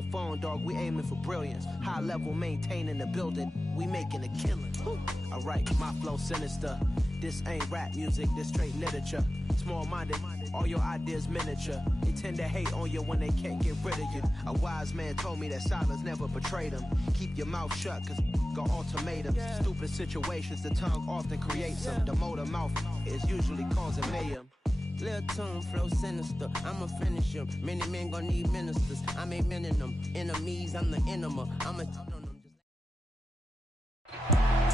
no phone, dog, we aiming for brilliance. High level maintaining the building, we making a killing. Alright, my flow sinister. This ain't rap music, this straight literature. Small-minded, all your ideas miniature. They tend to hate on you when they can't get rid of you. A wise man told me that silence never betrayed him. Keep your mouth shut, cause got ultimatums. Stupid situations, the tongue often creates them. The motor mouth is usually causing mayhem. Lil' tune, flow sinister, I'ma finish him. Many men gon' need ministers, I'm a men in them. Enemies, I'm the enema, I'm a...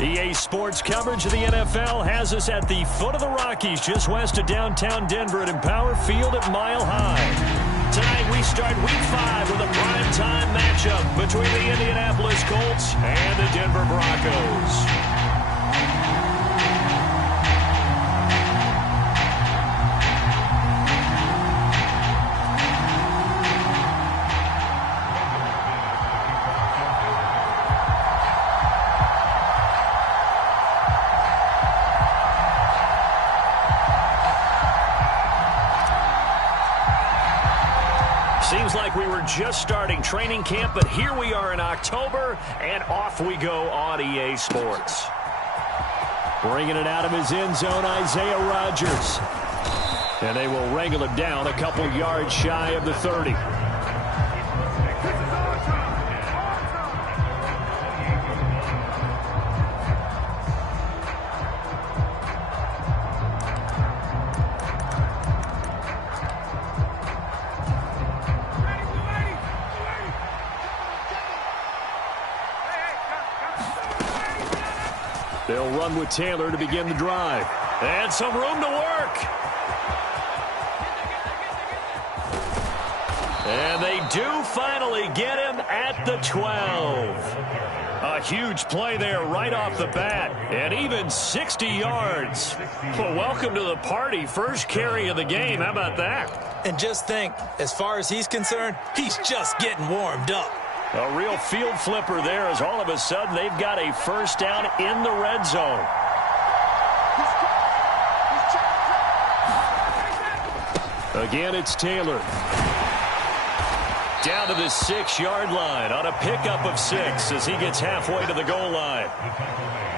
EA Sports coverage of the NFL has us at the foot of the Rockies, just west of downtown Denver at Empower Field at Mile High. Tonight we start Week 5 with a primetime matchup between the Indianapolis Colts and the Denver Broncos. Seems like we were just starting training camp, but here we are in October, and off we go on EA Sports. Bringing it out of his end zone, Isaiah Rodgers. And they will wrangle him down a couple yards shy of the 30. They'll run with Taylor to begin the drive. And some room to work. And they do finally get him at the 12. A huge play there right off the bat. And even 60 yards. Well, welcome to the party. First carry of the game. How about that? And just think, as far as he's concerned, he's just getting warmed up. A real field flipper there as all of a sudden they've got a first down in the red zone. Again, it's Taylor. Down to the 6-yard line on a pickup of 6 as he gets halfway to the goal line.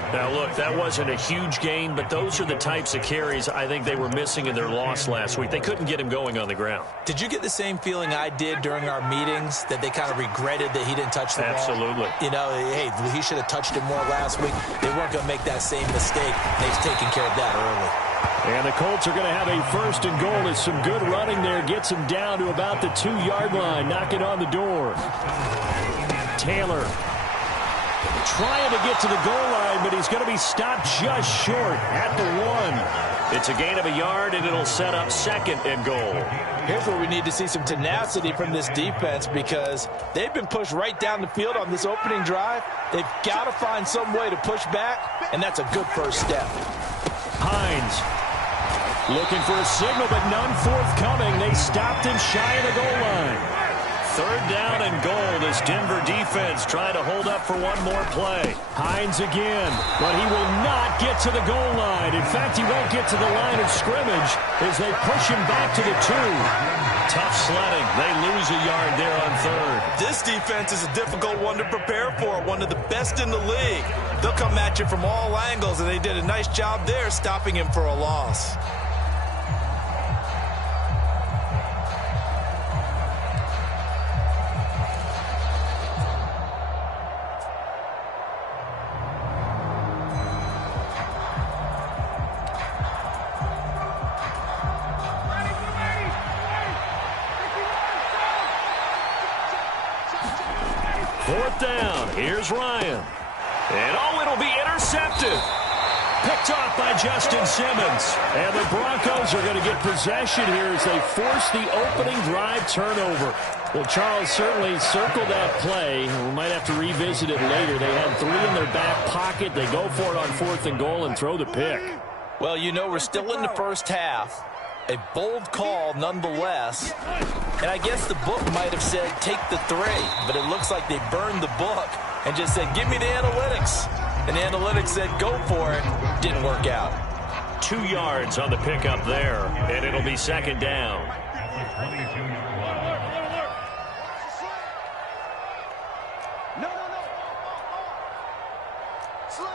Now, look, that wasn't a huge gain, but those are the types of carries I think they were missing in their loss last week. They couldn't get him going on the ground. Did you get the same feeling I did during our meetings, that they kind of regretted that he didn't touch the ball? Absolutely. You know, hey, he should have touched it more last week. They weren't going to make that same mistake. They've taken care of that early. And the Colts are going to have a first and goal as some good running there gets him down to about the 2-yard line, knocking on the door. Taylor trying to get to the goal line, but he's going to be stopped just short at the 1. It's a gain of a yard, and it'll set up second and goal. Here's where we need to see some tenacity from this defense, because they've been pushed right down the field on this opening drive. They've got to find some way to push back, and that's a good first step. Hines looking for a signal, but none forthcoming. They stopped him shy of the goal line. Third down and goal. This Denver defense trying to hold up for one more play. Hines again, but he will not get to the goal line. In fact, he won't get to the line of scrimmage as they push him back to the 2. Tough sledding. They lose a yard there on third. This defense is a difficult one to prepare for, one of the best in the league. They'll come at you from all angles, and they did a nice job there stopping him for a loss. Fourth down. Here's Ryan. And it'll be intercepted. Picked off by Justin Simmons. And the Broncos are going to get possession here as they force the opening drive turnover. Well, Charles certainly circled that play. We might have to revisit it later. They had 3 in their back pocket. They go for it on 4th and goal and throw the pick. Well, you know, we're still in the first half. A bold call nonetheless. And I guess the book might have said take the 3, but it looks like they burned the book and just said, give me the analytics. And the analytics said, go for it. Didn't work out. 2 yards on the pickup there, and it'll be second down. No. Slam.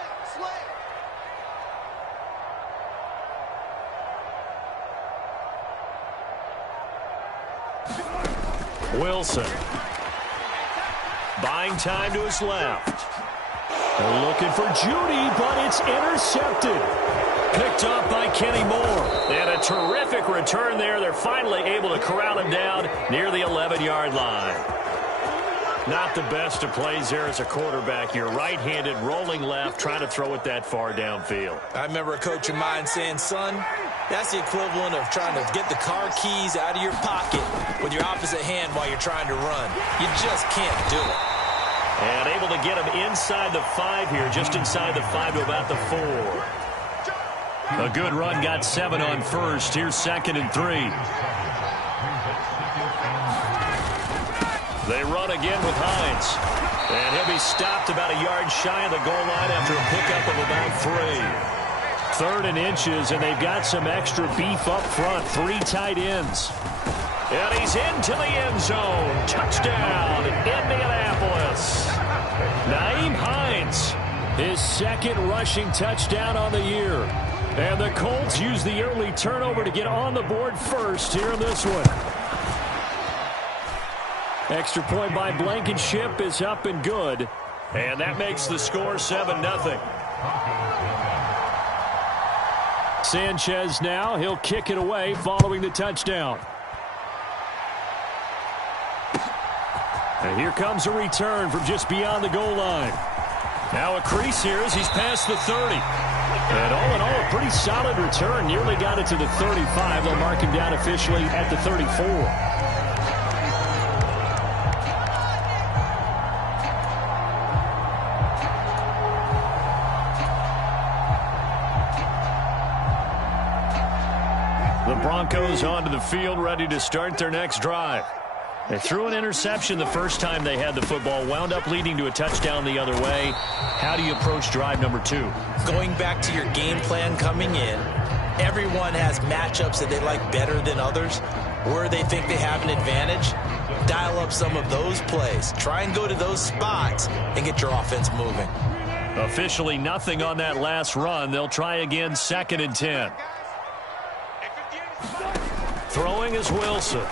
Wilson. Buying time to his left. They're looking for Judy, but it's intercepted. Picked up by Kenny Moore. And a terrific return there. They're finally able to corral him down near the 11-yard line. Not the best of plays there as a quarterback. You're right-handed, rolling left, trying to throw it that far downfield. I remember a coach of mine saying, son, that's the equivalent of trying to get the car keys out of your pocket with your opposite hand while you're trying to run. You just can't do it. And able to get him inside the 5 here, just inside the 5 to about the 4. A good run, got 7 on first. Here's 2nd and 3. They run again with Hines. And he'll be stopped about a yard shy of the goal line after a pickup of about 3. 3rd and inches, and they've got some extra beef up front. 3 tight ends. And he's into the end zone. Touchdown, Indianapolis. Nyheim Hines, his 2nd rushing touchdown on the year. And the Colts use the early turnover to get on the board first here in this one. Extra point by Blankenship is up and good. And that makes the score 7-0. Sanchez now, he'll kick it away following the touchdown. And here comes a return from just beyond the goal line. Now a crease here as he's past the 30. And all in all, a pretty solid return. Nearly got it to the 35. They'll mark him down officially at the 34. The Broncos onto the field, ready to start their next drive. They threw an interception the first time they had the football, wound up leading to a touchdown the other way. How do you approach drive number 2? Going back to your game plan coming in, everyone has matchups that they like better than others, where they think they have an advantage. Dial up some of those plays. Try and go to those spots and get your offense moving. Officially nothing on that last run. They'll try again, 2nd and 10. Throwing is Wilson.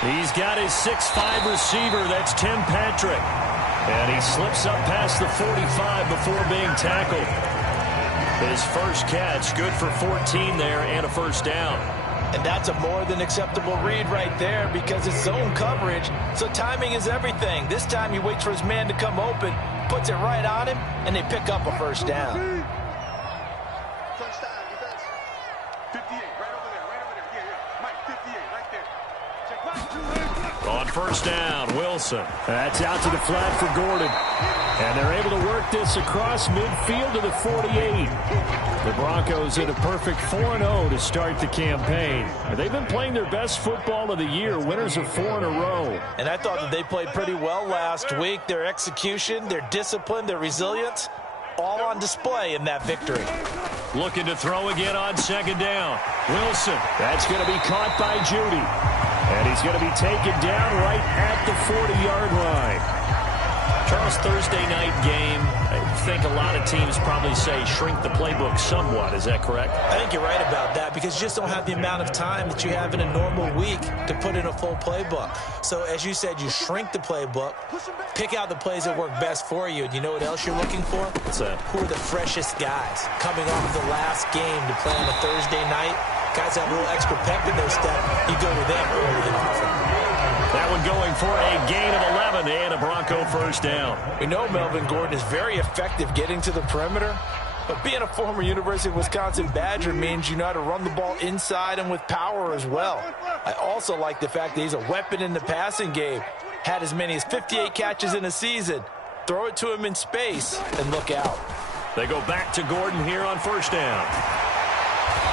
He's got his 6'5" receiver. That's Tim Patrick. And he slips up past the 45 before being tackled. His first catch, good for 14 there and a first down. And that's a more than acceptable read right there because it's zone coverage, so timing is everything. This time he waits for his man to come open, puts it right on him, and they pick up a first down. On first down, Wilson. That's out to the flat for Gordon. And they're able to work this across midfield to the 48. The Broncos in a perfect 4-0 to start the campaign. They've been playing their best football of the year, winners of 4 in a row. And I thought that they played pretty well last week. Their execution, their discipline, their resilience, all on display in that victory. Looking to throw again on 2nd down. Wilson. That's going to be caught by Judy. And he's going to be taken down right at the 40-yard line. Charles, Thursday night game, I think a lot of teams probably say shrink the playbook somewhat. Is that correct? I think you're right about that because you just don't have the amount of time that you have in a normal week to put in a full playbook. So as you said, you shrink the playbook, pick out the plays that work best for you. And you know what else you're looking for? What's that? Who are the freshest guys coming off the last game to play on a Thursday night? Guys have a little extra pep in their step. You go to them early and often. That one going for a gain of 11 and a Bronco first down. We know Melvin Gordon is very effective getting to the perimeter, but being a former University of Wisconsin Badger means you know how to run the ball inside and with power as well. I also like the fact that he's a weapon in the passing game. Had as many as 58 catches in a season. Throw it to him in space and look out. They go back to Gordon here on first down.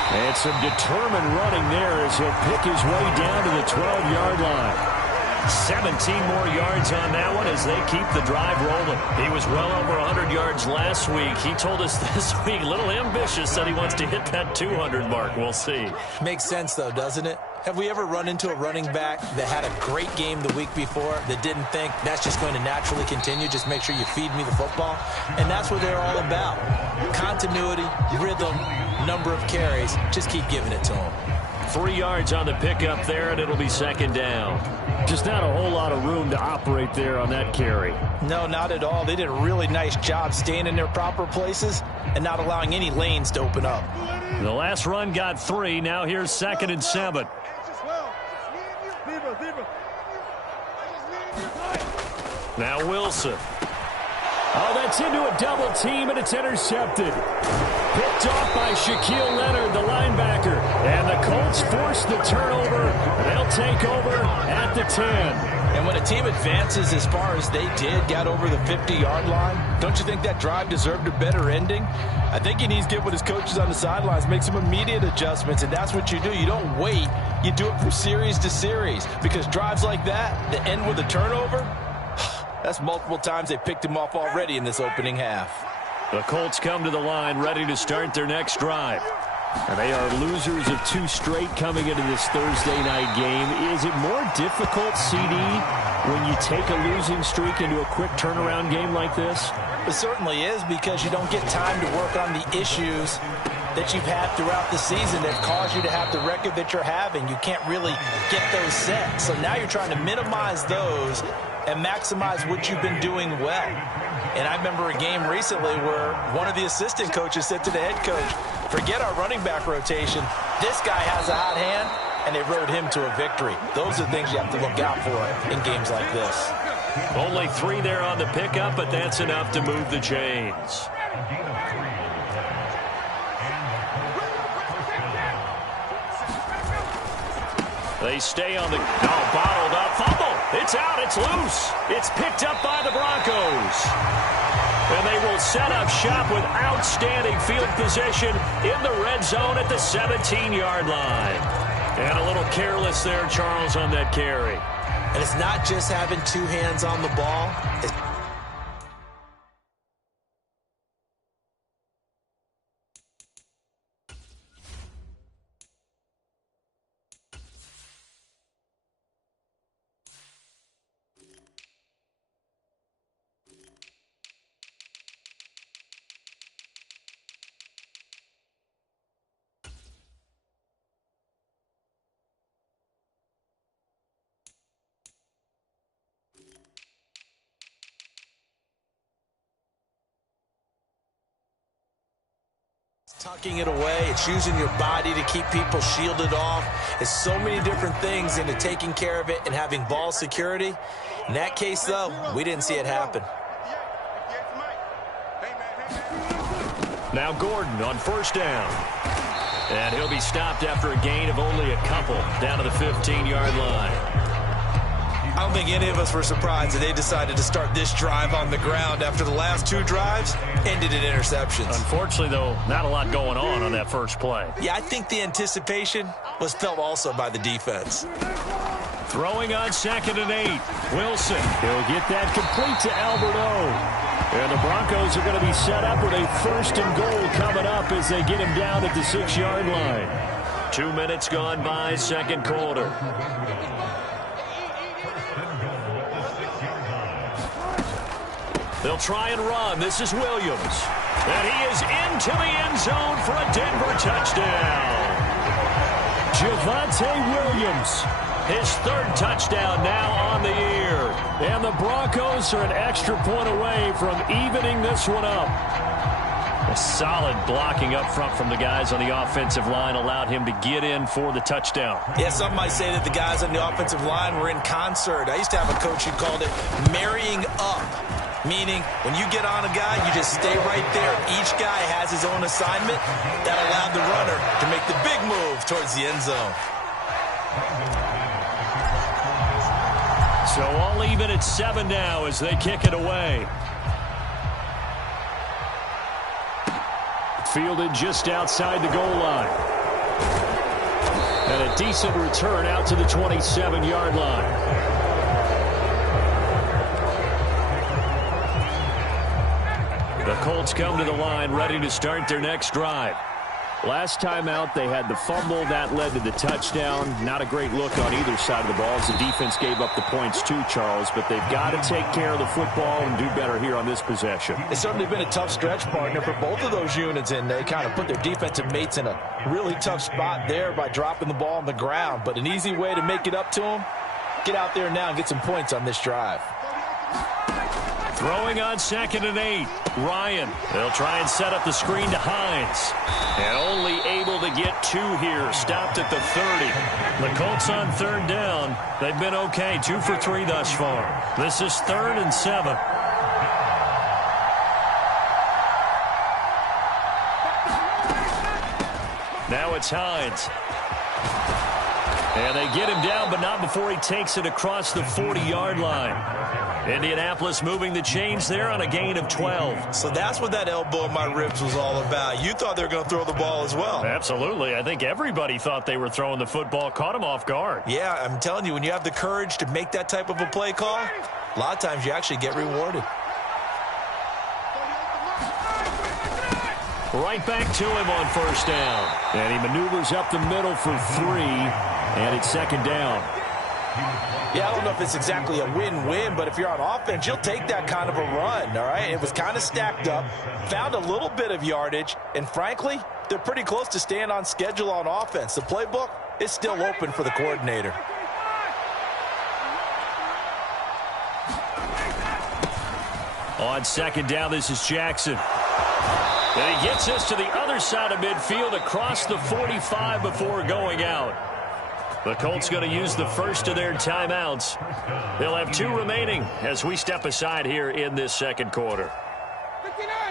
And some determined running there as he'll pick his way down to the 12-yard line. 17 more yards on that one as they keep the drive rolling. He was well over 100 yards last week. He told us this week, a little ambitious, said he wants to hit that 200 mark. We'll see. Makes sense, though, doesn't it? Have we ever run into a running back that had a great game the week before that didn't think that's just going to naturally continue? Just make sure you feed me the football. And that's what they're all about. Continuity, rhythm, number of carries. Just keep giving it to them. 3 yards on the pickup there, and it'll be second down. Just not a whole lot of room to operate there on that carry. No, not at all. They did a really nice job staying in their proper places and not allowing any lanes to open up. The last run got 3. Now here's 2nd and 7. Now Wilson. Oh, that's into a double team, and it's intercepted. Picked off by Shaquille Leonard, the linebacker. And the Colts force the turnover. They'll take over at the 10. And when a team advances as far as they did, got over the 50-yard line, don't you think that drive deserved a better ending? I think he needs to get with his coaches on the sidelines, make some immediate adjustments, and that's what you do. You don't wait. You do it from series to series, because drives like that end with a turnover, that's multiple times they picked him off already in this opening half. The Colts come to the line ready to start their next drive. And they are losers of 2 straight coming into this Thursday night game. Is it more difficult, CD, when you take a losing streak into a quick turnaround game like this? It certainly is, because you don't get time to work on the issues that you've had throughout the season that cause you to have the record that you're having. You can't really get those set. So now you're trying to minimize those and maximize what you've been doing well. And I remember a game recently where one of the assistant coaches said to the head coach, forget our running back rotation. This guy has a hot hand, and they rode him to a victory. Those are things you have to look out for in games like this. Only 3 there on the pickup, but that's enough to move the chains. They stay on the bottled up fumble. It's out. It's loose. It's picked up by the Broncos. And they will set up shop with outstanding field position in the red zone at the 17-yard line. And a little careless there, Charles, on that carry. And it's not just having 2 hands on the ball. Tucking it away, it's using your body to keep people shielded off. It's so many different things into taking care of it and having ball security. In that case, though, we didn't see it happen. Now Gordon on first down. And he'll be stopped after a gain of only a couple down to the 15-yard line. I don't think any of us were surprised that they decided to start this drive on the ground after the last 2 drives ended in interceptions. Unfortunately, though, not a lot going on that first play. Yeah, I think the anticipation was felt also by the defense. Throwing on 2nd and 8. Wilson. He'll get that complete to Alberto. And the Broncos are going to be set up with a 1st and goal coming up as they get him down at the 6-yard line. 2 minutes gone by, second quarter. They'll try and run. This is Williams. And he is into the end zone for a Denver touchdown. Javonte Williams, his 3rd touchdown now on the year. And the Broncos are an extra point away from evening this one up. A solid blocking up front from the guys on the offensive line allowed him to get in for the touchdown. Yeah, some might say that the guys on the offensive line were in concert. I used to have a coach who called it marrying up. Meaning, when you get on a guy, you just stay right there. Each guy has his own assignment that allowed the runner to make the big move towards the end zone. So all even at 7 now as they kick it away. Fielded just outside the goal line. And a decent return out to the 27-yard line. Colts come to the line, ready to start their next drive. Last time out, they had the fumble. That led to the touchdown. Not a great look on either side of the ball as the defense gave up the points too, Charles. But they've got to take care of the football and do better here on this possession. It's certainly been a tough stretch, partner, for both of those units, and they kind of put their defensive mates in a really tough spot there by dropping the ball on the ground. But an easy way to make it up to them, get out there now and get some points on this drive. Throwing on 2nd and 8. Ryan. They'll try and set up the screen to Hines. And only able to get 2 here. Stopped at the 30. The Colts on 3rd down. They've been okay. 2 for 3 thus far. This is 3rd and 7. Now it's Hines. And they get him down, but not before he takes it across the 40-yard line. Indianapolis moving the chains there on a gain of 12. So that's what that elbow in my ribs was all about. You thought they were going to throw the ball as well. Absolutely. I think everybody thought they were throwing the football, caught him off guard. Yeah, I'm telling you, when you have the courage to make that type of a play call, a lot of times you actually get rewarded. Right back to him on 1st down. And he maneuvers up the middle for 3, and it's 2nd down. Yeah, I don't know if it's exactly a win-win, but if you're on offense, you'll take that kind of a run, all right? It was kind of stacked up, found a little bit of yardage, and frankly, they're pretty close to staying on schedule on offense. The playbook is still open for the coordinator. On 2nd down, this is Jackson. And he gets us to the other side of midfield across the 45 before going out. The Colts going to use the first of their timeouts. They'll have 2 remaining as we step aside here in this 2nd quarter.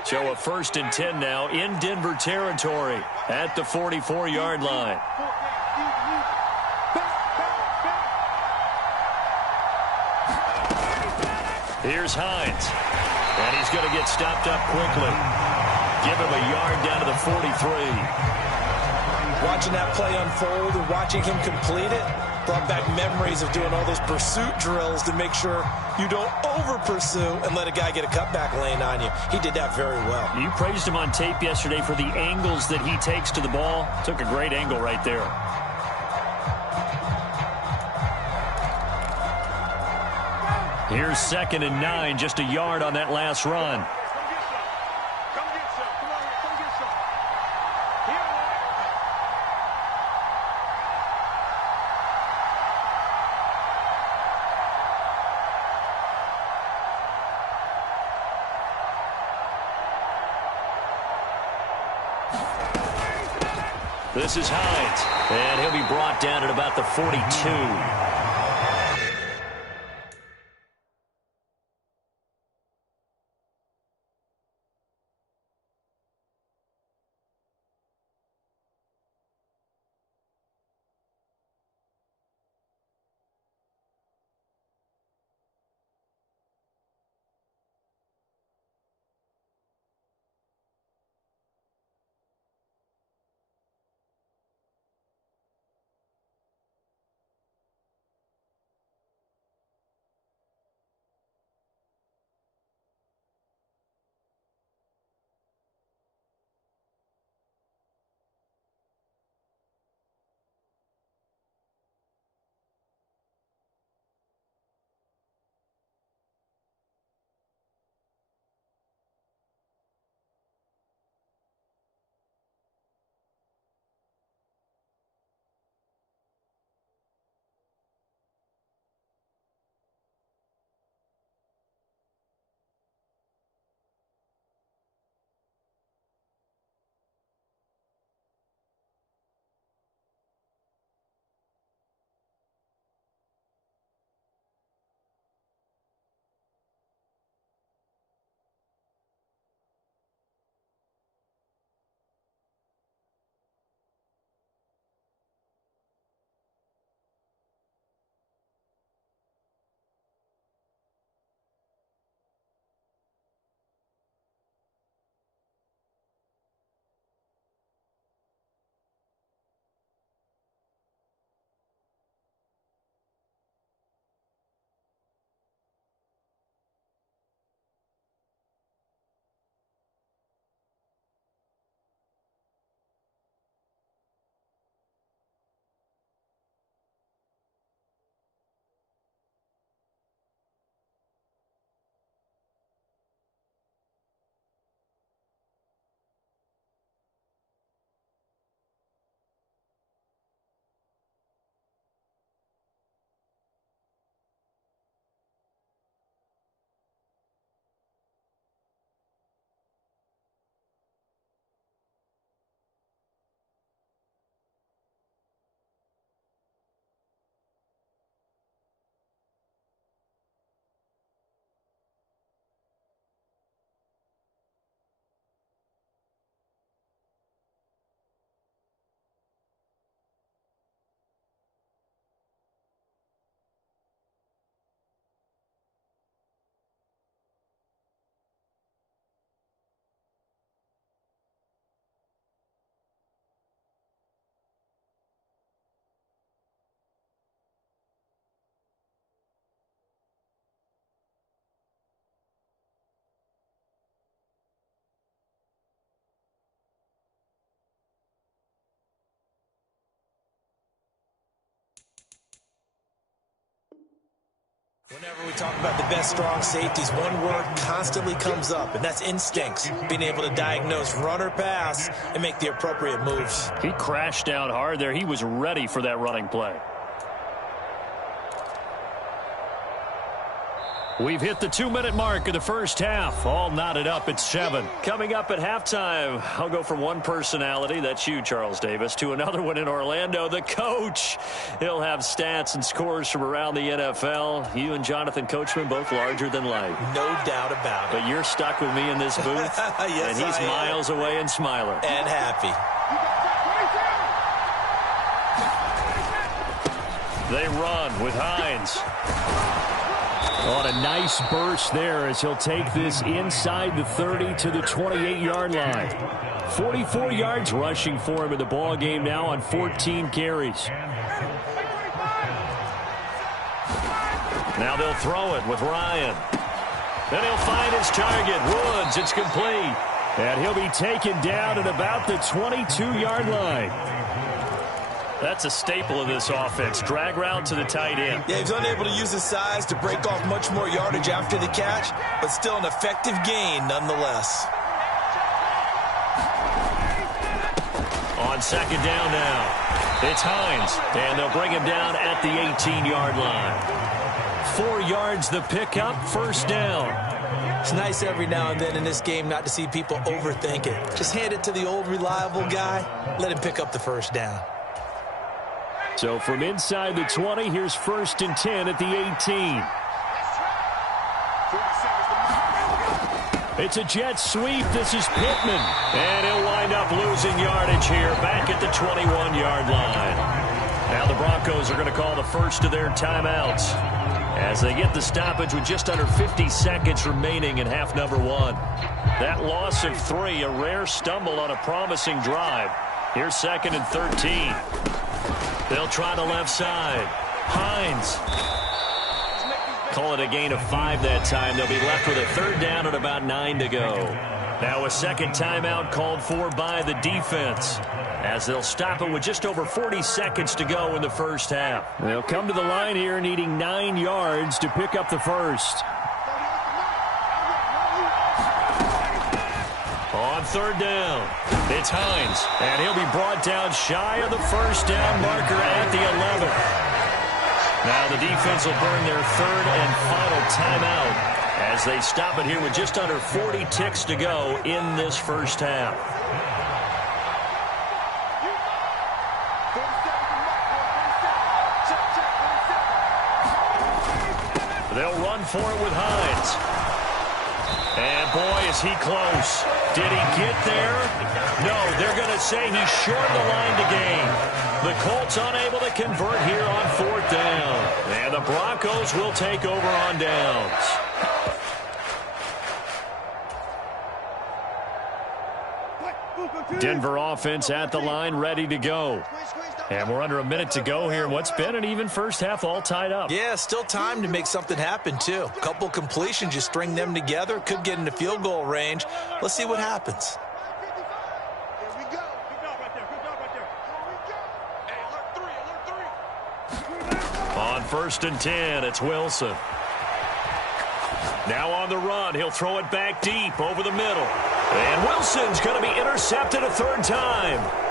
So a 1st and 10 now in Denver territory at the 44-yard line. Here's Hines. And he's going to get stopped up quickly. Give him a yard down to the 43. Watching that play unfold and watching him complete it brought back memories of doing all those pursuit drills to make sure you don't over-pursue and let a guy get a cutback lane on you. He did that very well. You praised him on tape yesterday for the angles that he takes to the ball. Took a great angle right there. Here's 2nd and 9, just a yard on that last run. This is Hines, and he'll be brought down at about the 42. Whenever we talk about the best strong safeties, one word constantly comes up, and that's instincts. Being able to diagnose run or pass and make the appropriate moves. He crashed down hard there. He was ready for that running play. We've hit the 2-minute mark of the first half. All knotted up at 7. Coming up at halftime, I'll go from one personality, that's you, Charles Davis, to another one in Orlando, the coach. He'll have stats and scores from around the NFL. You and Jonathan Coachman both larger than life. No doubt about it. But you're stuck with me in this booth. Yes, and he's miles away and smiling. And happy. They run with Hines. On a nice burst there as he'll take this inside the 30 to the 28-yard line. 44 yards rushing for him in the ball game now on 14 carries. Now they'll throw it with Ryan. Then he'll find his target, Woods. It's complete. And he'll be taken down at about the 22-yard line. That's a staple of this offense. Drag route to the tight end. Yeah, he's unable to use his size to break off much more yardage after the catch, but still an effective gain nonetheless. On second down now, it's Hines, and they'll bring him down at the 18-yard line. 4 yards the pickup, first down. It's nice every now and then in this game not to see people overthink it. Just hand it to the old reliable guy, let him pick up the first down. So from inside the 20, here's 1st and 10 at the 18. It's a jet sweep. This is Pittman. And he'll wind up losing yardage here back at the 21-yard line. Now the Broncos are going to call the first of their timeouts as they get the stoppage with just under 50 seconds remaining in half number 1. That loss of 3, a rare stumble on a promising drive. Here's 2nd and 13. They'll try the left side. Hines. Call it a gain of 5 that time. They'll be left with a 3rd down and about 9 to go. Now a second timeout called for by the defense as they'll stop it with just over 40 seconds to go in the first half. They'll come to the line here needing 9 yards to pick up the first. On 3rd down, it's Hines, and he'll be brought down shy of the first down marker at the 11. Now the defense will burn their 3rd and final timeout as they stop it here with just under 40 ticks to go in this first half. They'll run for it with Hines. And boy, is he close. Did he get there? No, they're going to say he's short the line to gain. The Colts unable to convert here on 4th down. And the Broncos will take over on downs. Denver offense at the line, ready to go. And we're under a minute to go here in what's been an even first half, all tied up. Yeah, still time to make something happen, too. A couple completions, you string them together, could get into field goal range. Let's see what happens. On 1st and 10, it's Wilson. Now on the run, he'll throw it back deep over the middle. And Wilson's going to be intercepted a 3rd time.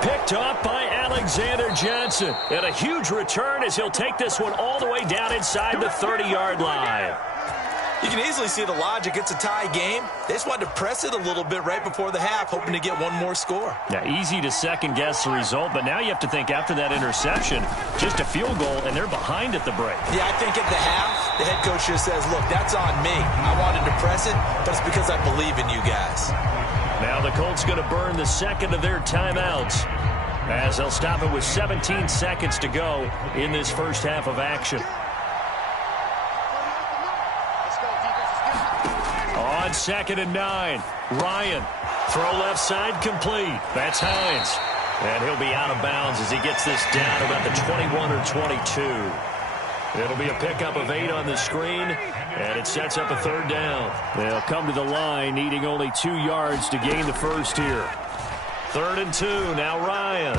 Picked off by Alexander Johnson. And a huge return as he'll take this one all the way down inside the 30-yard line. You can easily see the logic. It's a tie game. They just wanted to press it a little bit right before the half, hoping to get one more score. Now, easy to second-guess the result, but now you have to think after that interception, just a field goal, and they're behind at the break. Yeah, I think at the half, the head coach just says, look, that's on me. I wanted to press it, but it's because I believe in you guys. Now the Colts going to burn the 2nd of their timeouts as they'll stop it with 17 seconds to go in this first half of action. On 2nd and 9, Ryan. Throw left side complete. That's Hines. And he'll be out of bounds as he gets this down about the 21 or 22. It'll be a pickup of 8 on the screen, and it sets up a 3rd down. They'll come to the line needing only 2 yards to gain the first here. 3rd and 2, now Ryan.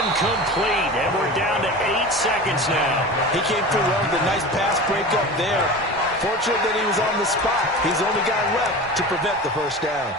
Incomplete, and we're down to 8 seconds now. He came through well with a nice pass breakup there. Fortunate that he was on the spot. He's the only guy left to prevent the first down.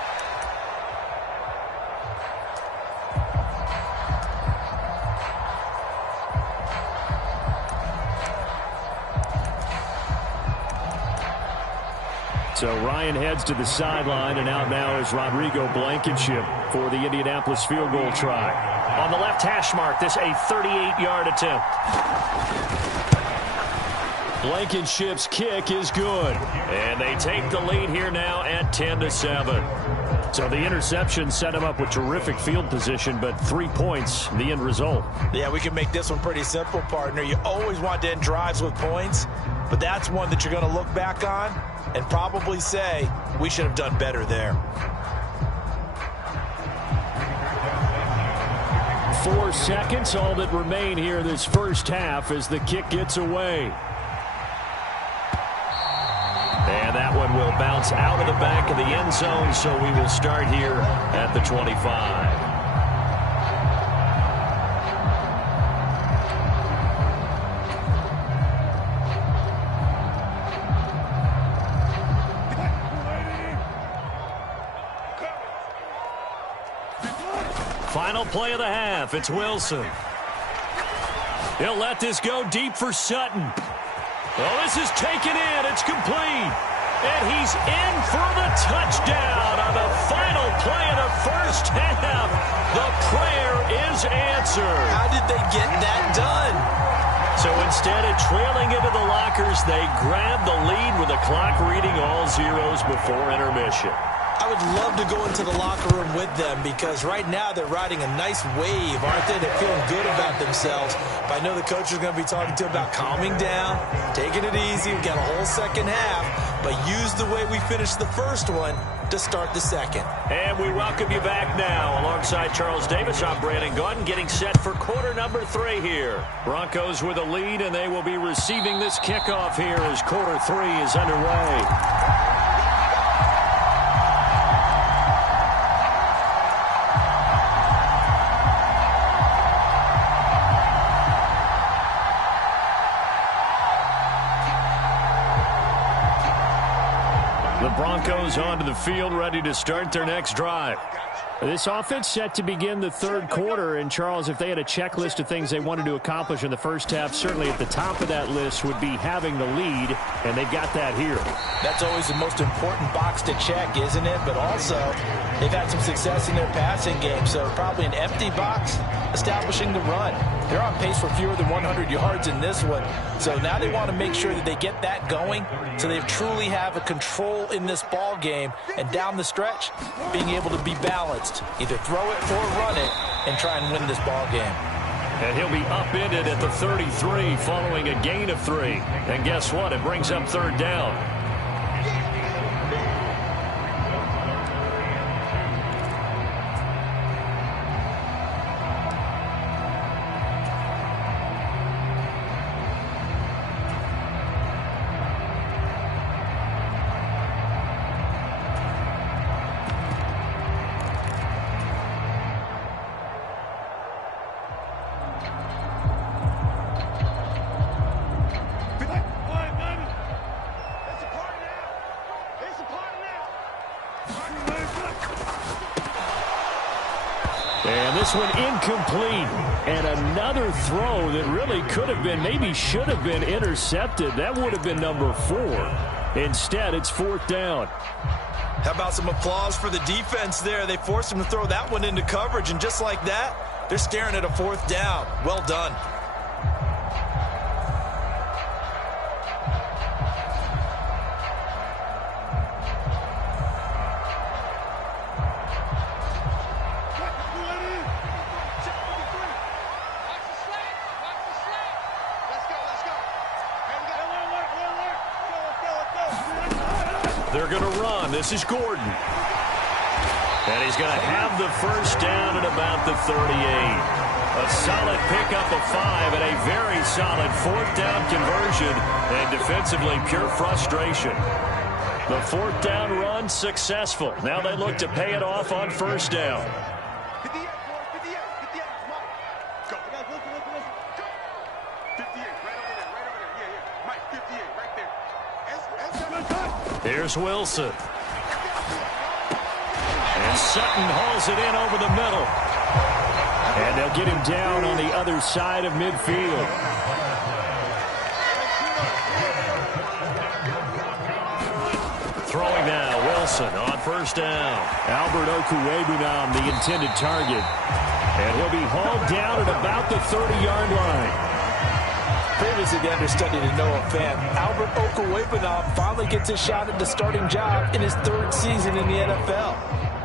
So Ryan heads to the sideline, and out now is Rodrigo Blankenship for the Indianapolis field goal try. On the left hash mark, this a 38-yard attempt. Blankenship's kick is good. And they take the lead here now at 10-7. So the interception set him up with terrific field position, but 3 points, the end result. Yeah, we can make this one pretty simple, partner. You always want to end drives with points, but that's one that you're going to look back on and probably say, we should have done better there. 4 seconds, all that remain here this first half as the kick gets away. And that one will bounce out of the back of the end zone, so we will start here at the 25. Final play of the half. It's Wilson. He'll let this go deep for Sutton. Well, this is taken in. It's complete. And he's in for the touchdown on the final play of the first half. The prayer is answered. How did they get that done? So instead of trailing into the lockers, they grab the lead with the clock reading all zeros before intermission. I would love to go into the locker room with them because right now they're riding a nice wave, aren't they? They're feeling good about themselves. But I know the coach is going to be talking to them about calming down, taking it easy. We've got a whole second half, but use the way we finished the first one to start the second. And we welcome you back now. Alongside Charles Davis, I'm Brandon Gordon, getting set for quarter number 3 here. Broncos with a lead, and they will be receiving this kickoff here as quarter 3 is underway. Broncos onto the field, ready to start their next drive. This offense set to begin the third quarter, and Charles, if they had a checklist of things they wanted to accomplish in the first half, certainly at the top of that list would be having the lead, and they've got that here. That's always the most important box to check, isn't it? But also, they've had some success in their passing game, so probably an empty box establishing the run. They're on pace for fewer than 100 yards in this one, so now they want to make sure that they get that going so they truly have a control in this ball game, and down the stretch, being able to be balanced. Either throw it or run it and try and win this ball game. And he'll be upended at the 33 following a gain of 3. And guess what? It brings up third down. And this one incomplete. And another throw that really could have been, maybe should have been intercepted. That would have been number 4. Instead, it's fourth down. How about some applause for the defense there? They forced him to throw that one into coverage, and just like that, they're staring at a fourth down. Well done. They're going to run. This is Gordon. And he's going to have the first down at about the 38. A solid pickup of 5 and a very solid fourth down conversion. And defensively, pure frustration. The fourth down run successful. Now they look to pay it off on first down. Here's Wilson. And Sutton hauls it in over the middle. And they'll get him down on the other side of midfield. Throwing now, Wilson on first down. Albert Okwuegbunam, the intended target. And he'll be hauled down at about the 30-yard line. Previously the understudy to Noah Fant, Albert Okwuegbunam finally gets his shot at the starting job in his 3rd season in the NFL.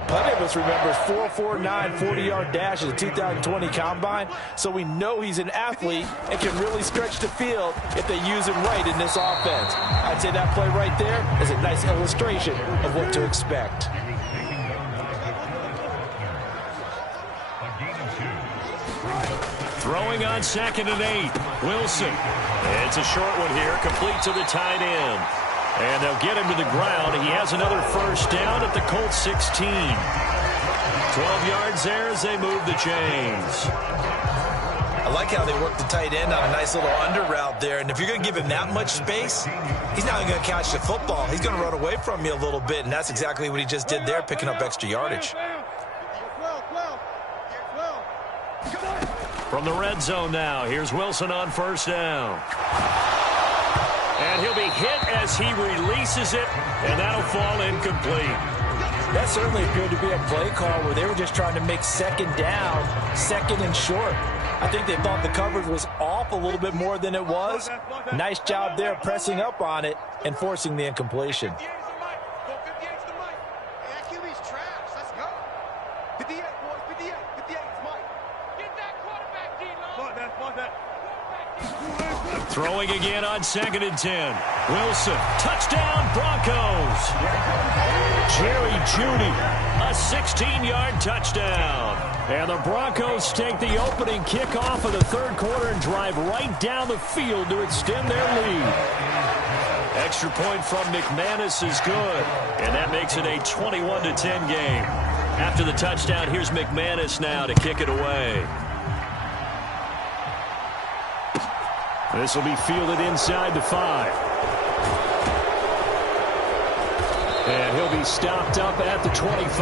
Plenty of us remember his 4.49 40-yard dash at the 2020 Combine, so we know he's an athlete and can really stretch the field if they use him right in this offense. I'd say that play right there is a nice illustration of what to expect. Throwing on 2nd and 8. Wilson. It's a short one here, complete to the tight end. And they'll get him to the ground. He has another first down at the Colts 16. 12 yards there as they move the chains. I like how they work the tight end on a nice little under route there. And if you're going to give him that much space, he's not going to catch the football. He's going to run away from you a little bit. And that's exactly what he just did there, picking up extra yardage. From the red zone now, here's Wilson on first down. And he'll be hit as he releases it, and that'll fall incomplete. That certainly appeared to be a play call where they were just trying to make 2nd down, 2nd and short. I think they thought the coverage was off a little bit more than it was. Nice job there pressing up on it and forcing the incompletion. Throwing again on 2nd and 10. Wilson, touchdown Broncos. Jerry Jeudy, a 16-yard touchdown. And the Broncos take the opening kickoff of the 3rd quarter and drive right down the field to extend their lead. Extra point from McManus is good, and that makes it a 21-10 game. After the touchdown, here's McManus now to kick it away. This will be fielded inside the 5. And he'll be stopped up at the 25.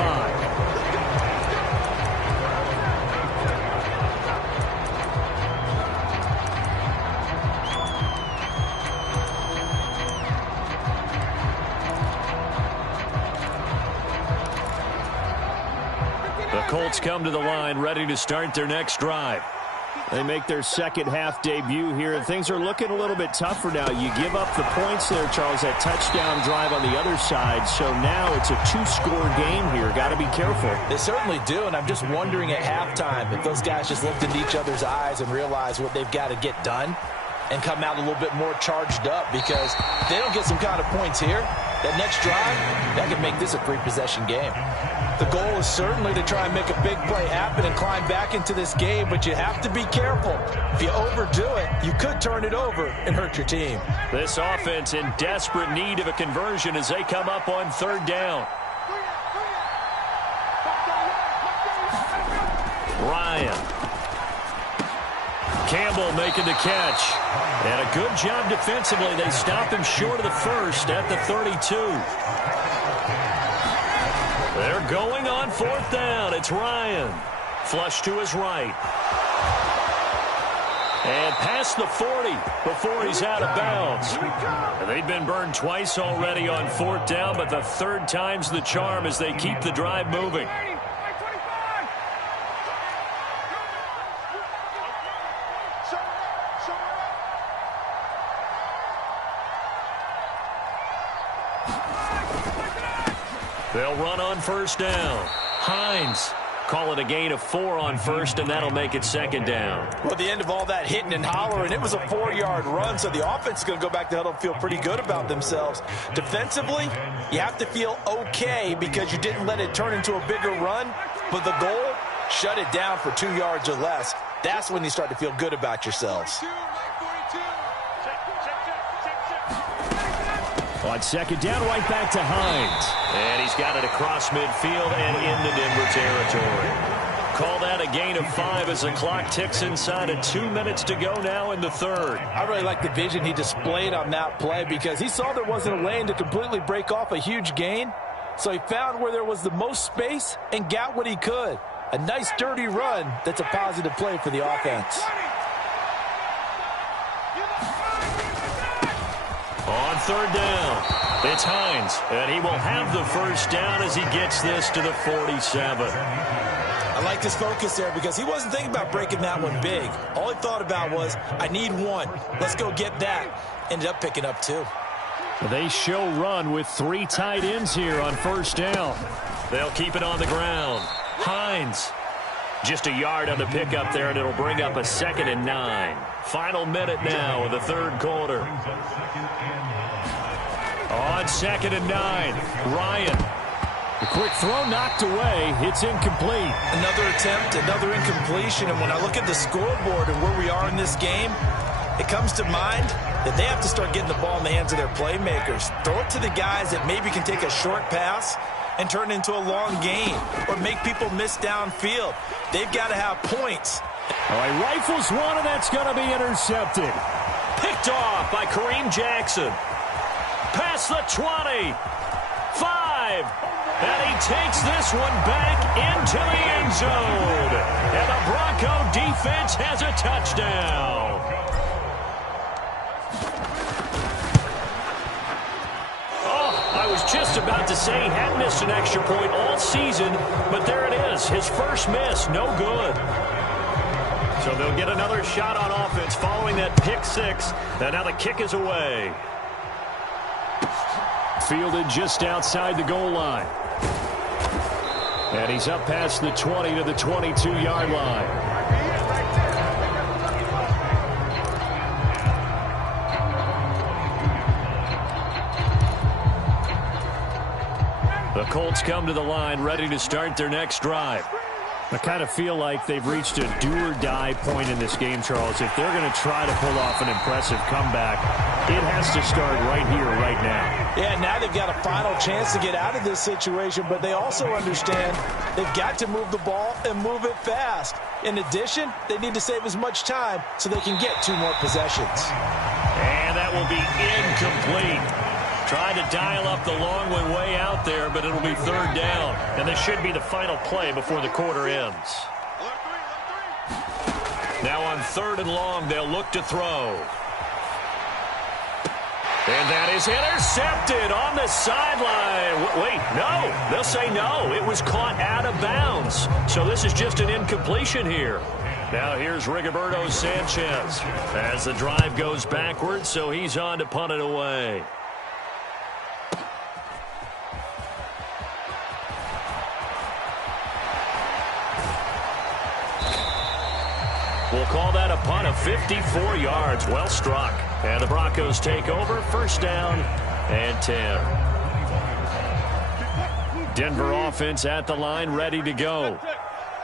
The Colts come to the line ready to start their next drive. They make their 2nd half debut here, and things are looking a little bit tougher now. You give up the points there, Charles, that touchdown drive on the other side. So now it's a 2-score game here. Got to be careful. They certainly do, and I'm just wondering at halftime if those guys just looked into each other's eyes and realized what they've got to get done and come out a little bit more charged up, because if they don't get some kind of points here, that next drive, that could make this a 3-possession game. The goal is certainly to try and make a big play happen and climb back into this game, but you have to be careful. If you overdo it, you could turn it over and hurt your team. This offense in desperate need of a conversion as they come up on 3rd down. Ryan. Campbell making the catch. And a good job defensively. They stop him short of the 1st at the 32. They're going on 4th down. It's Ryan. Flush to his right. And past the 40 before he's out of bounds. They've been burned twice already on 4th down, but the 3rd time's the charm as they keep the drive moving. They'll run on 1st down. Hines call it a gain of 4 on 1st, and that'll make it 2nd down. Well, at the end of all that hitting and hollering, it was a 4-yard run, so the offense is going to go back to huddle and feel pretty good about themselves. Defensively, you have to feel okay because you didn't let it turn into a bigger run, but the goal, shut it down for 2 yards or less. That's when you start to feel good about yourselves. On 2nd down, right back to Hines. And he's got it across midfield and into Denver territory. call that a gain of 5 as the clock ticks inside of 2 minutes to go now in the third. I really like the vision he displayed on that play because he saw there wasn't a lane to completely break off a huge gain. So he found where there was the most space and got what he could. A nice dirty run that's a positive play for the offense. On third down, it's Hines, and he will have the first down as he gets this to the 47. I like his focus there because he wasn't thinking about breaking that one big. All he thought about was, I need one. Let's go get that. Ended up picking up 2. They show run with 3 tight ends here on first down. They'll keep it on the ground. Hines, just a yard on the pickup there, and it'll bring up a 2nd and 9. Final minute now of the third quarter. On 2nd and 9, Ryan. The quick throw knocked away. It's incomplete. Another attempt, another incompletion. And when I look at the scoreboard and where we are in this game, it comes to mind that they have to start getting the ball in the hands of their playmakers. Throw it to the guys that maybe can take a short pass and turn it into a long gain or make people miss downfield. They've got to have points. All right, rifles one, and that's going to be intercepted. Picked off by Kareem Jackson. Past the 20. 5. And he takes this one back into the end zone. And the Bronco defense has a touchdown. I was just about to say he had missed an extra point all season, but there it is. His first miss, no good. So they'll get another shot on offense following that pick 6. And now the kick is away. Fielded just outside the goal line. And he's up past the 20 to the 22-yard line. The Colts come to the line ready to start their next drive. I kind of feel like they've reached a do-or-die point in this game, Charles. If they're going to try to pull off an impressive comeback, it has to start right here, right now. Yeah, now they've got a final chance to get out of this situation, but they also understand they've got to move the ball and move it fast. In addition, they need to save as much time so they can get 2 more possessions. And that will be incomplete. Trying to dial up the long one way out there, but it'll be third down. And this should be the final play before the quarter ends. Now on 3rd and long, they'll look to throw. And that is intercepted on the sideline. Wait, no. They'll say no. It was caught out of bounds. So this is just an incompletion here. Now here's Rigoberto Sanchez as the drive goes backwards, so he's on to punt it away. We'll call that a punt of 54 yards. Well struck. And the Broncos take over. First down and 10. Denver offense at the line, ready to go.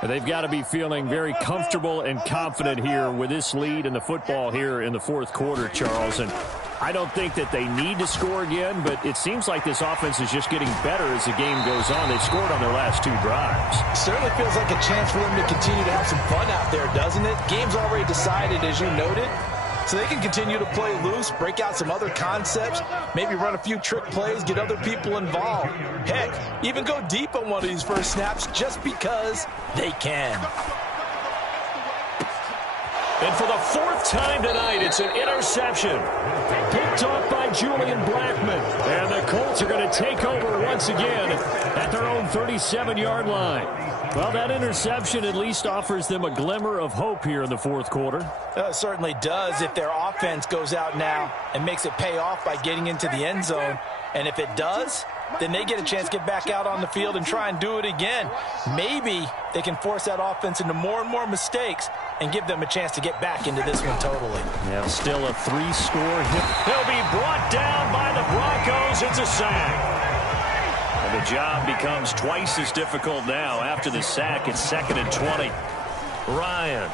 They've got to be feeling very comfortable and confident here with this lead in the football here in the fourth quarter, Charles. And I don't think that they need to score again, but it seems like this offense is just getting better as the game goes on. They've scored on their last 2 drives. Certainly feels like a chance for them to continue to have some fun out there, doesn't it? Game's already decided, as you noted. So they can continue to play loose, break out some other concepts, maybe run a few trick plays, get other people involved. Heck, even go deep on one of these first snaps just because they can. And for the 4th time tonight, it's an interception. Picked off by Julian Blackmon. And the Colts are going to take over once again at their own 37-yard line. Well, that interception at least offers them a glimmer of hope here in the fourth quarter. It certainly does if their offense goes out now and makes it pay off by getting into the end zone. And if it does, then they get a chance to get back out on the field and try and do it again. Maybe they can force that offense into more and more mistakes and give them a chance to get back into this one totally. Yeah, still a 3-score hit. They'll be brought down by the Broncos. It's a sack. And the job becomes twice as difficult now after the sack. It's 2nd and 20. Ryan.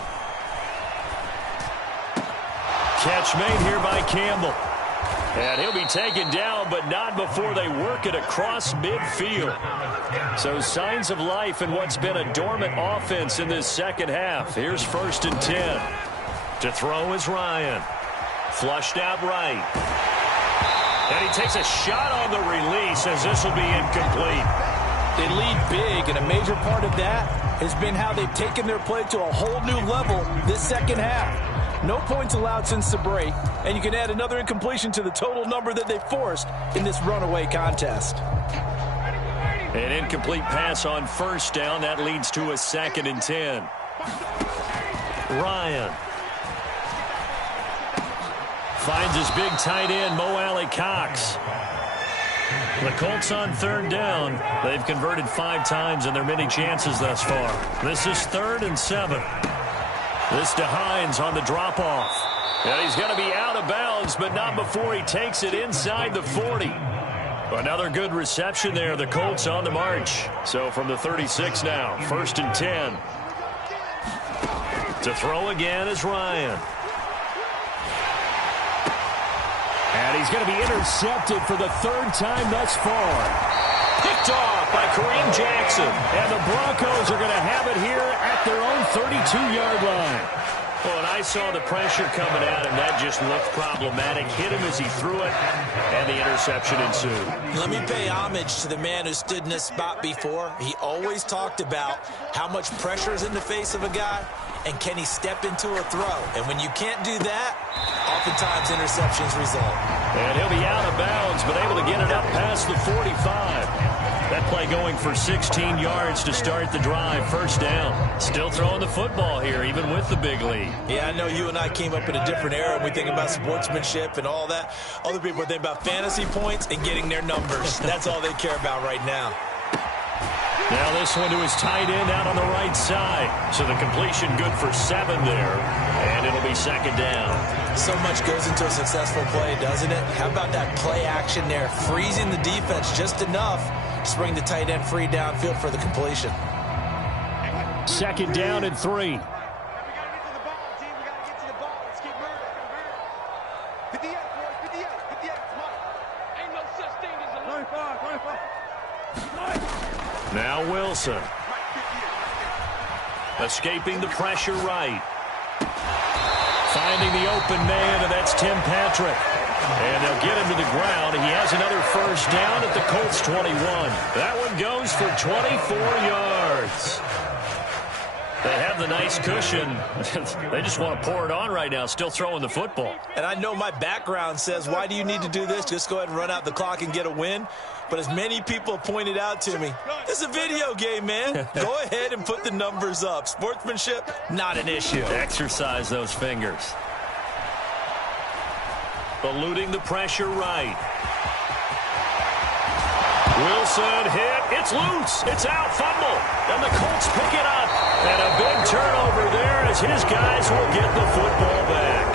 Catch made here by Campbell. And he'll be taken down, but not before they work it across midfield. So signs of life in what's been a dormant offense in this second half. Here's 1st and 10. To throw is Ryan. Flushed out right. And he takes a shot on the release as this will be incomplete. They lead big, and a major part of that has been how they've taken their play to a whole new level this second half. No points allowed since the break, and you can add another incompletion to the total number that they forced in this runaway contest. An incomplete pass on 1st down. That leads to a 2nd and 10. Ryan finds his big tight end, Mo Alley-Cox. The Colts on 3rd down. They've converted 5 times in their many chances thus far. This is 3rd and 7. This to Hines on the drop-off. And he's going to be out of bounds, but not before he takes it inside the 40. Another good reception there. The Colts on the march. So from the 36 now, 1st and 10. To throw again is Ryan. And he's going to be intercepted for the 3rd time thus far. Picked off by Kareem Jackson. And the Broncos are going to have it here at their own 32-yard line. Well, and I saw the pressure coming at him. That just looked problematic. Hit him as he threw it, and the interception ensued. Let me pay homage to the man who stood in this spot before. He always talked about how much pressure is in the face of a guy, and can he step into a throw? And when you can't do that, oftentimes interceptions result. And he'll be out of bounds, but able to get it up past the 45. That play going for 16 yards to start the drive. 1st down. Still throwing the football here, even with the big lead. Yeah, I know you and I came up in a different era, and we think about sportsmanship and all that. Other people think about fantasy points and getting their numbers. That's all they care about right now. Now this one to his tight end out on the right side. So the completion good for 7 there. And it'll be 2nd down. So much goes into a successful play, doesn't it? How about that play action there? Freezing the defense just enough to bring the tight end free downfield for the completion. 2nd down and 3. Now Wilson. Escaping the pressure right. Finding the open man, and that's Tim Patrick. And they'll get him to the ground. He has another 1st down at the Colts 21. That one goes for 24 yards. They have the nice cushion. They just want to pour it on right now, still throwing the football. And I know my background says, why do you need to do this? Just go ahead and run out the clock and get a win. But as many people pointed out to me, it's a video game, man. Go ahead and put the numbers up. Sportsmanship, not an issue. Exercise those fingers. Eluding the pressure right. Wilson hit. It's loose. It's out. Fumble. And the Colts pick it up. And a big turnover there as his guys will get the football back.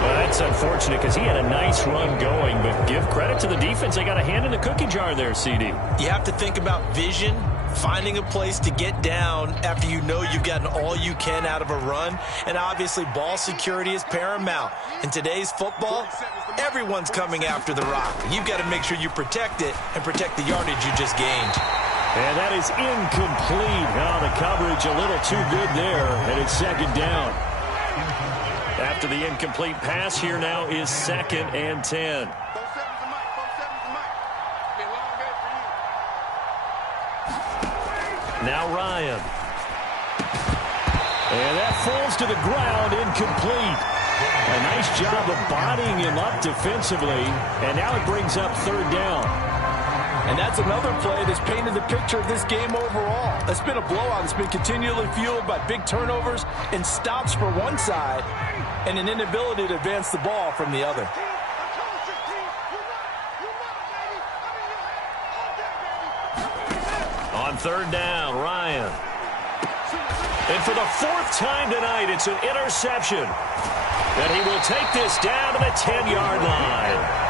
Well, that's unfortunate because he had a nice run going, but give credit to the defense. They got a hand in the cookie jar there, CD. You have to think about vision, finding a place to get down after you know you've gotten all you can out of a run, and obviously ball security is paramount. In today's football, everyone's coming after the rock. You've got to make sure you protect it and protect the yardage you just gained. And that is incomplete. Oh, the coverage a little too good there, and it's 2nd down. After the incomplete pass, here now is 2nd and 10. Now Ryan. And that falls to the ground, incomplete. A nice job of bodying him up defensively, and now it brings up 3rd down. And that's another play that's painted the picture of this game overall. It's been a blowout. It's been continually fueled by big turnovers and stops for one side and an inability to advance the ball from the other. On 3rd down, Ryan. And for the 4th time tonight, it's an interception. And he will take this down to the 10-yard line.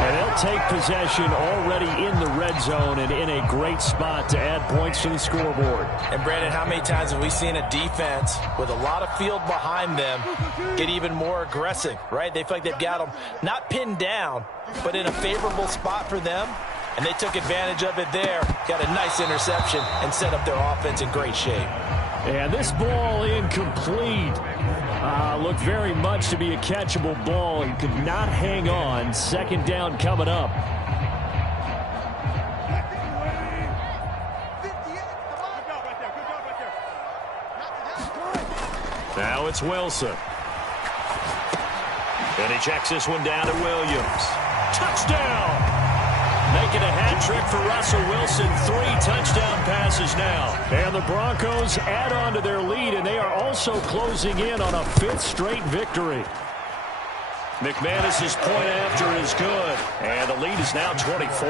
And they'll take possession already in the red zone and in a great spot to add points to the scoreboard. And, Brandon, how many times have we seen a defense with a lot of field behind them get even more aggressive, right? They feel like they've got them not pinned down, but in a favorable spot for them. And they took advantage of it there, got a nice interception, and set up their offense in great shape. And this ball incomplete. Looked very much to be a catchable ball and could not hang on. Second down coming up. Now it's Wilson. And he checks this one down to Williams. Touchdown! Making a hat trick for Russell Wilson. 3 touchdown passes now. And the Broncos add on to their lead, and they are also closing in on a 5th straight victory. McManus's point after is good, and the lead is now 24.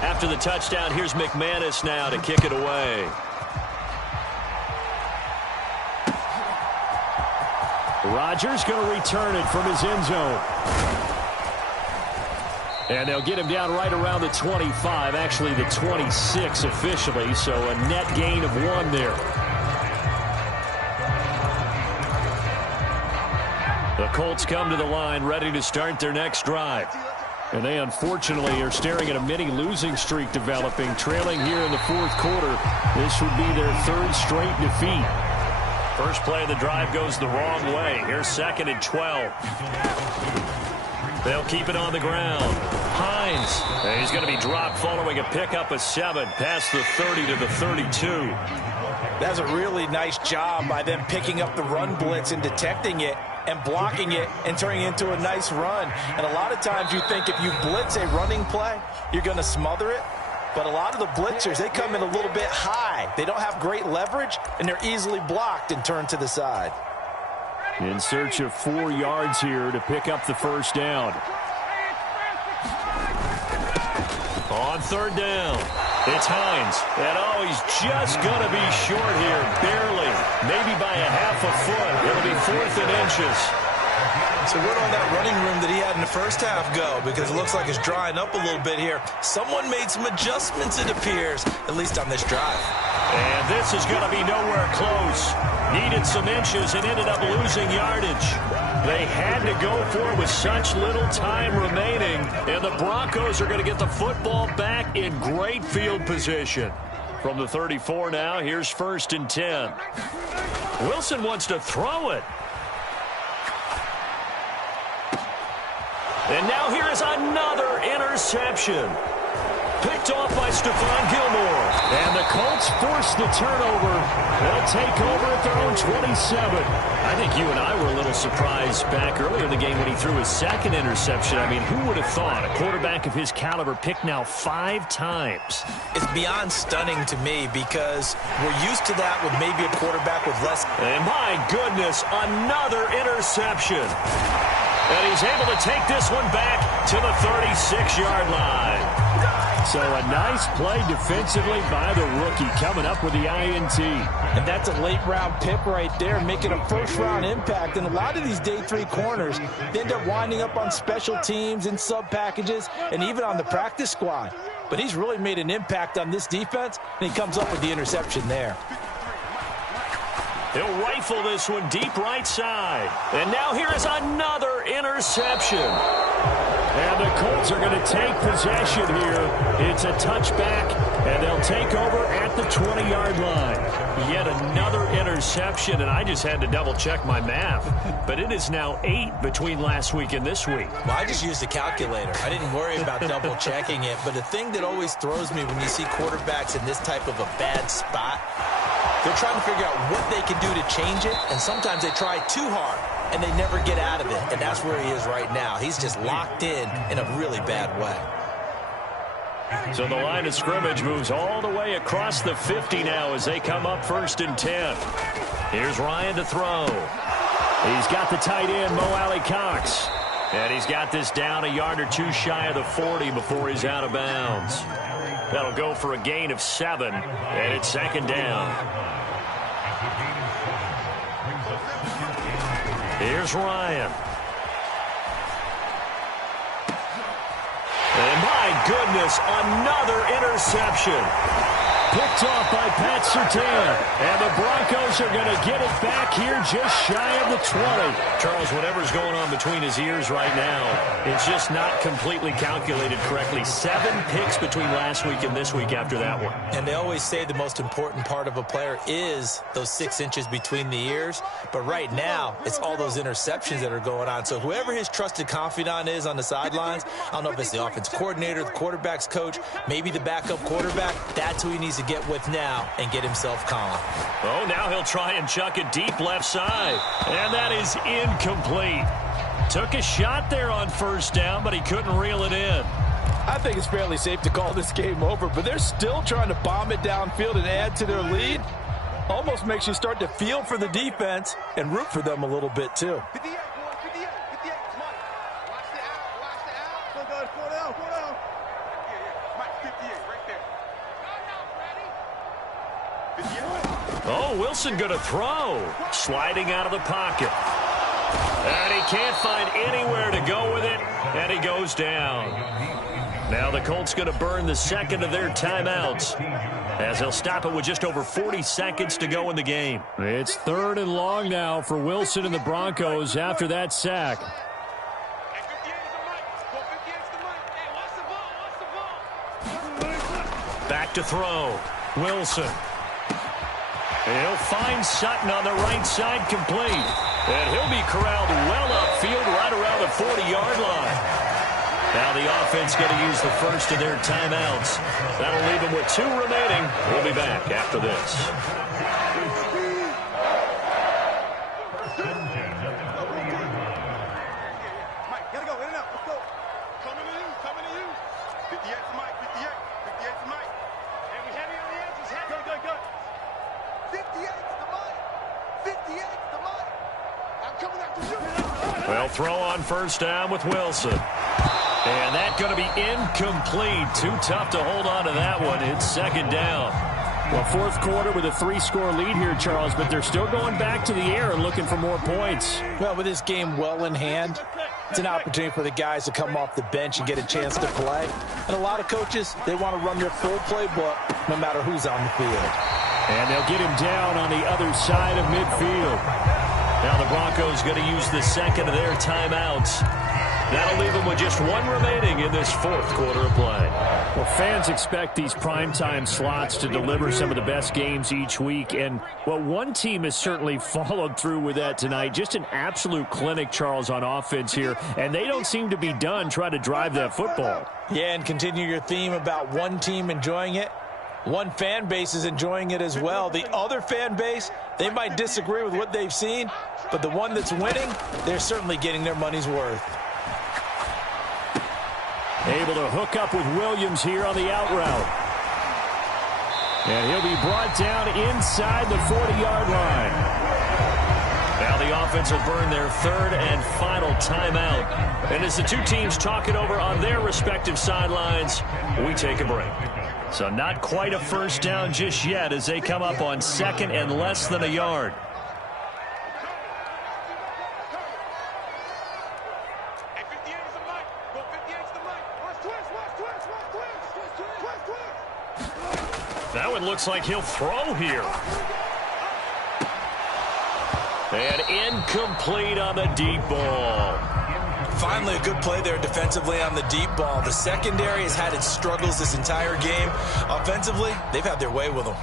After the touchdown, here's McManus now to kick it away. Rodgers going to return it from his end zone. And they'll get him down right around the 25, actually the 26 officially, so a net gain of 1 there. The Colts come to the line ready to start their next drive. And they unfortunately are staring at a mini losing streak developing, trailing here in the 4th quarter. This would be their 3rd straight defeat. First play of the drive goes the wrong way. Here's 2nd and 12. They'll keep it on the ground. Hines. And he's going to be dropped following a pickup of 7 past the 30 to the 32. That's a really nice job by them picking up the run blitz and detecting it and blocking it and turning it into a nice run. And a lot of times you think if you blitz a running play, you're going to smother it. But a lot of the blitzers, they come in a little bit high. They don't have great leverage, and they're easily blocked and turned to the side. In search of 4 yards here to pick up the first down. On 3rd down, it's Hines. And he's just going to be short here, barely. Maybe by a half a foot. It'll be 4th and inches. So where did all that running room that he had in the first half go? Because it looks like it's drying up a little bit here. Someone made some adjustments, it appears, at least on this drive. And this is going to be nowhere close. Needed some inches and ended up losing yardage. They had to go for it with such little time remaining. And the Broncos are going to get the football back in great field position. From the 34 now, here's 1st and 10. Wilson wants to throw it. And now here is another interception. Picked off by Stephon Gilmore. And the Colts force the turnover. They'll take over at their own 27. I think you and I were a little surprised back earlier in the game when he threw his 2nd interception. I mean, who would have thought a quarterback of his caliber picked now 5 times? It's beyond stunning to me because we're used to that with maybe a quarterback with less. And my goodness, another interception. And he's able to take this one back to the 36-yard line. So a nice play defensively by the rookie coming up with the INT. And that's a late-round pick right there, making a first-round impact. And a lot of these day 3 corners, they end up winding up on special teams and sub-packages and even on the practice squad. But he's really made an impact on this defense, and he comes up with the interception there. He'll rifle this one deep right side. And now here is another interception. And the Colts are going to take possession here. It's a touchback, and they'll take over at the 20-yard line. Yet another interception, and I just had to double-check my math. But it is now 8 between last week and this week. Well, I just used a calculator. I didn't worry about double-checking it. But the thing that always throws me when you see quarterbacks in this type of a bad spot, they're trying to figure out what they can do to change it, and sometimes they try too hard, and they never get out of it, and that's where he is right now. He's just locked in a really bad way. So the line of scrimmage moves all the way across the 50 now as they come up 1st and 10. Here's Ryan to throw. He's got the tight end, Mo Alley Cox. And he's got this down a yard or two shy of the 40 before he's out of bounds. That'll go for a gain of 7, and it's second down. Here's Ryan. And my goodness, another interception. Picked off by Pat Surtain. And the Broncos are going to get it back here just shy of the 20. Charles, whatever's going on between his ears right now, it's just not completely calculated correctly. 7 picks between last week and this week after that one. And they always say the most important part of a player is those 6 inches between the ears. But right now, it's all those interceptions that are going on. So whoever his trusted confidant is on the sidelines, I don't know if it's the offense coordinator, the quarterback's coach, maybe the backup quarterback, that's who he needs to get with now and get himself calm. Oh, now he'll try and chuck it deep left side. And that is incomplete. Took a shot there on first down, but he couldn't reel it in. I think it's fairly safe to call this game over, but they're still trying to bomb it downfield and add to their lead. Almost makes you start to feel for the defense and root for them a little bit too. Oh, Wilson going to throw. Sliding out of the pocket. And he can't find anywhere to go with it, and he goes down. Now the Colts going to burn the second of their timeouts, as they'll stop it with just over 40 seconds to go in the game. It's 3rd and long now for Wilson and the Broncos after that sack. Back to throw. Wilson. He'll find Sutton on the right side complete. And he'll be corralled well upfield right around the 40-yard line. Now the offense going to use the first of their timeouts. That'll leave them with 2 remaining. We'll be back after this. Well, throw on first down with Wilson. And that's going to be incomplete. Too tough to hold on to that one. It's second down. Well, 4th quarter with a 3-score lead here, Charles, but they're still going back to the air and looking for more points. Well, with this game well in hand, it's an opportunity for the guys to come off the bench and get a chance to play. And a lot of coaches, they want to run their full playbook no matter who's on the field. And they'll get him down on the other side of midfield. Now the Broncos going to use the second of their timeouts. That'll leave them with just 1 remaining in this 4th quarter of play. Well, fans expect these primetime slots to deliver some of the best games each week. And, well, one team has certainly followed through with that tonight. Just an absolute clinic, Charles, on offense here. And they don't seem to be done trying to drive that football. Yeah, and continue your theme about one team enjoying it. One fan base is enjoying it as well. The other fan base, they might disagree with what they've seen, but the one that's winning, they're certainly getting their money's worth. Able to hook up with Williams here on the out route. And he'll be brought down inside the 40-yard line. Now the offense will burn their 3rd and final timeout. And as the 2 teams talk it over on their respective sidelines, we take a break. So not quite a first down just yet as they come up on 2nd and less than a yard. That one looks like he'll throw here. And incomplete on the deep ball. Finally a good play there defensively on the deep ball. The secondary has had its struggles this entire game. Offensively, they've had their way with them.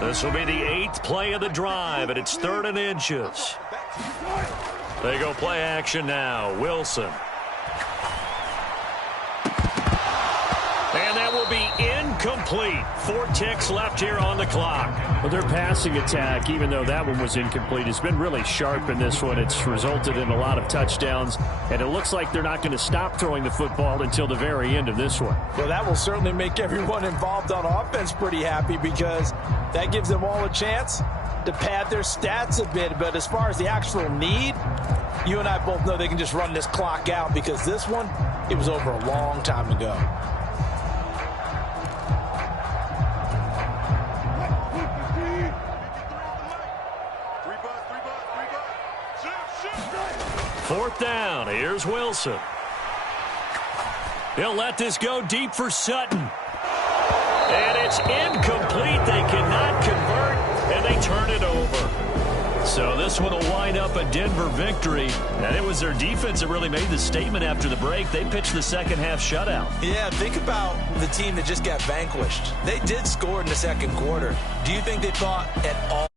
This will be the 8th play of the drive, and it's 3rd and inches. They go play action now. Wilson. And that will be incomplete. complete. 4 ticks left here on the clock. Well, their passing attack, even though that one was incomplete, has been really sharp in this one. It's resulted in a lot of touchdowns, and it looks like they're not going to stop throwing the football until the very end of this one. Well, that will certainly make everyone involved on offense pretty happy because that gives them all a chance to pad their stats a bit. But as far as the actual need, you and I both know they can just run this clock out because this one, it was over a long time ago. Fourth down. Here's Wilson. He'll let this go deep for Sutton. And it's incomplete. They cannot convert, and they turn it over. So this one will wind up a Denver victory. And it was their defense that really made the statement after the break. They pitched the second half shutout. Yeah, think about the team that just got vanquished. They did score in the second quarter. Do you think they thought at all